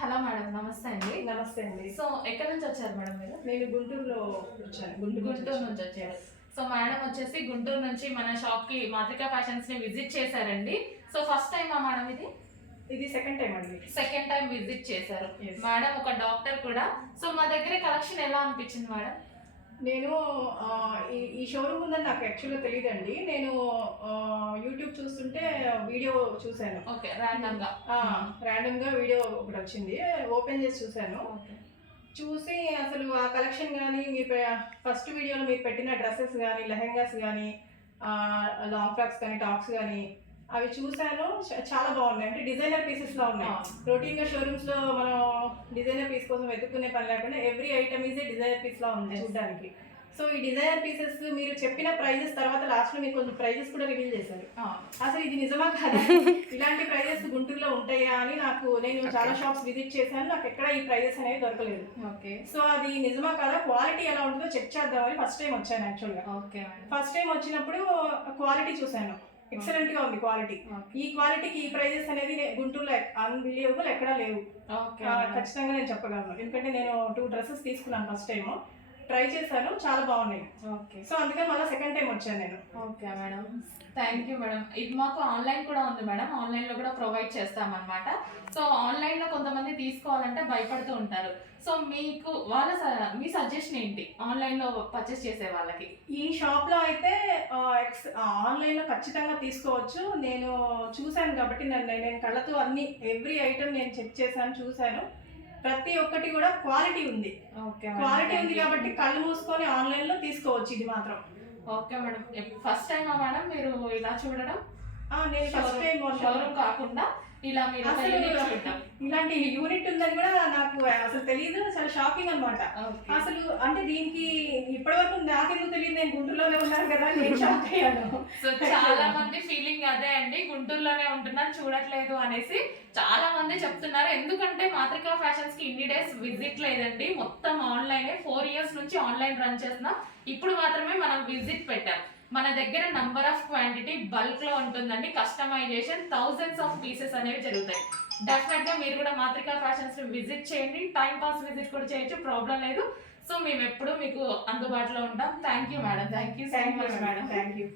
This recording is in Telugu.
హలో మేడం, నమస్తే అండి. నమస్తే అండి. సో ఎక్కడి నుంచి వచ్చారు మేడం మీరు? నేను గుంటూరులో వచ్చాను. గుంటూరు నుంచి వచ్చారు. సో మేడం వచ్చేసి గుంటూరు నుంచి మన షాప్ కి మాత్రికా ఫ్యాషన్స్ ని విజిట్ చేశారండి. సో ఫస్ట్ టైం మేడం ఇది సెకండ్ టైం అండి. సెకండ్ టైం విజిట్ చేశారు మేడం, ఒక డాక్టర్ కూడా. సో మా దగ్గర కలెక్షన్ ఎలా అనిపించింది మేడం? నేను ఈ షోరూమ్ ఉందని నాకు యాక్చువల్గా తెలియదండి. నేను యూట్యూబ్ చూస్తుంటే వీడియో చూశాను. ఓకే, ర్యాండమ్గా వీడియో ఒకటి వచ్చింది, ఓపెన్ చేసి చూశాను. చూసి అసలు ఆ కలెక్షన్ కానీ మీరు ఫస్ట్ వీడియోలో మీరు పెట్టిన డ్రెస్సెస్ కానీ, లెహెంగాస్ కానీ, లాంగ్ ఫ్రాక్స్ కానీ, టాప్స్ కానీ అవి చూశాను. చాలా బాగున్నాయి. అంటే డిజైనర్ పీసెస్లో ఉన్నాయి. రొటీన్గా షోరూమ్స్లో మనం డిజైనర్ పీస్ కోసం వెతుక్కునే పని లేకుండా ఎవ్రీ ఐటమ్ ఈజ్ డిజైనర్ పీస్లా ఉంది చూడడానికి. సో ఈ డిజైనర్ పీసెస్ మీరు చెప్పిన ప్రైజెస్ తర్వాత లాస్ట్లో మీరు కొంచెం ప్రైజెస్ కూడా రివీల్ చేశారు. అసలు ఇది నిజమా కాదా, ఇలాంటి ప్రైజెస్ గుంటూరులో ఉంటాయా అని నేను చాలా షాప్స్ విజిట్ చేశాను. నాకు ఎక్కడ ఈ ప్రైజెస్ అనేవి దొరకలేదు. ఓకే, సో అది నిజమా కాదా, క్వాలిటీ ఎలా ఉంటుందో చెక్ చేద్దామని ఫస్ట్ టైం వచ్చాను యాక్చువల్గా. ఓకే, ఫస్ట్ టైం వచ్చినప్పుడు క్వాలిటీ చూశాను. ఎక్సలెంట్ గా ఉంది క్వాలిటీ. ఈ క్వాలిటీకి ఈ ప్రైజెస్ అనేది గుంటూరులో అన్బిలీవబుల్ ఎక్కడా లేవు. ఖచ్చితంగా నేను చెప్పగలను. ఎందుకంటే నేను 2 డ్రెస్సెస్ తీసుకున్నాను. ఫస్ట్ టైం ట్రై చేశాను, చాలా బాగున్నాయి. ఓకే, సో అందుకని మళ్ళీ సెకండ్ టైం వచ్చాను నేను. Okay madam, thank you madam. ఇది మాకు ఆన్లైన్ కూడా ఉంది మేడం, ఆన్లైన్లో కూడా ప్రొవైడ్ చేస్తామన్నమాట. సో ఆన్లైన్లో కొంతమంది తీసుకోవాలంటే భయపడుతూ ఉంటారు. సో మీకు మీ సజెషన్ ఏంటి ఆన్లైన్లో పర్చేస్ చేసే వాళ్ళకి? ఈ షాప్లో అయితే ఆన్లైన్లో ఖచ్చితంగా తీసుకోవచ్చు. నేను చూశాను కాబట్టి నేను కళ్ళతో అన్ని ఎవ్రీ ఐటమ్ నేను చెక్ చేశాను, చూశాను. ప్రతి ఒక్కటి కూడా క్వాలిటీ ఉంది. క్వాలిటీ ఉంది కాబట్టి కళ్ళు మూసుకొని ఆన్లైన్లో తీసుకోవచ్చు. ఇది మాత్రం ఓకే మేడం. ఫస్ట్ టైమా మేడం మీరు ఇలా చూడడం? నేను ఫస్ట్ టైం షోరూమ్ కాకుండా ఇలా మీరు ఇలాంటి యూనిట్ ఉందని కూడా నాకు అసలు తెలియదు. చాలా షాకింగ్ అనమాట. అసలు అంటే దీనికి ఇప్పటివరకు నాకెందుకు తెలియదు, నేను గుంటూరులోనే ఉన్నాను కదా, నేను షాక్ అయ్యాను. సో చాలా మంది ఫీలింగ్ అదే అండి, గుంటూరులోనే ఉంటున్నాను చూడట్లేదు అనేసి చాలా మంది చెప్తున్నారు. ఎందుకంటే మాత్రికా ఫ్యాషన్స్ కి ఇన్ని డేస్ విజిట్ లేదండి, మొత్తం ఆన్లైన్. 4 years నుంచి ఆన్లైన్ రన్ చేస్తున్నాం. ఇప్పుడు మాత్రమే మనం విజిట్ పెట్టాం. మన దగ్గర నంబర్ ఆఫ్ క్వాంటిటీ బల్క్ లో ఉంటుందండి. కస్టమైజేషన్ thousands of pieces అనేవి జరుగుతాయి. డెఫినెట్ గా మీరు కూడా మాత్రికా ఫ్యాషన్స్ విజిట్ చేయండి. టైం పాస్ విజిట్ కూడా చేయొచ్చు, ప్రాబ్లం లేదు. సో మేము ఎప్పుడు మీకు అందుబాటులో ఉంటాం. Thank you madam. Thank you so much madam. Thank you.